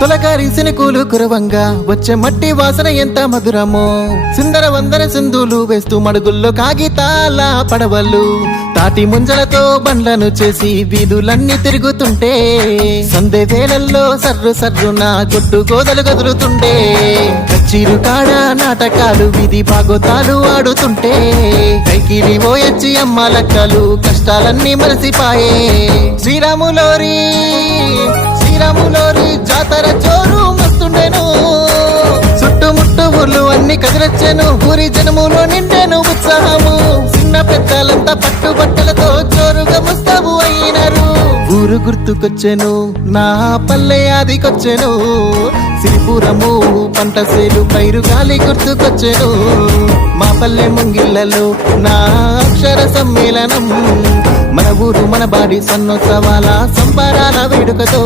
తొలగారి సినుకులు కురవంగా వచ్చే మట్టి వాసన ఎంత మధురమో, సుందర వందన సింధులు వేస్తూ మడుగుల్లో కాగితాల పడవలు, తాటి ముంజలతో బండ్లను చేసి వీధులన్నీ తిరుగుతుంటే, సందే వేళల్లో సర్రు సర్రున గొడ్డు గోదలు కదులుతుండే, కచ్చిరు కాడ నాటకాలు వీధి భాగోతాలు ఆడుతుంటే, కైకిలి ఓయచ్చి అమ్మ లక్కలు కష్టాలన్నీ మరసిపాయే. శ్రీరాములోరి జాతర జోరు మస్తుండెను, చుట్టుముట్టు ఊర్లు అన్ని కదిలొచ్చెను, ఊరి జనములో నిండెను ఉత్సాహము, చిన్న పెద్దలంతా పట్టుబట్టలతో జోరుగా ముస్తాబు అయినారు. ఊరు గుర్తుకొచ్చెను, నా పల్లె ఆదికొచ్చెను, సిరిపురము పంట సేలు పైరు గాలి గుర్తుకొచ్చెను, మా పల్లె ముంగిళ్ళలో నా అక్షర సమ్మేళనం, మన ఊరు మన బాడి సన్నోత్సవాల సంబరాల వేడుకతో.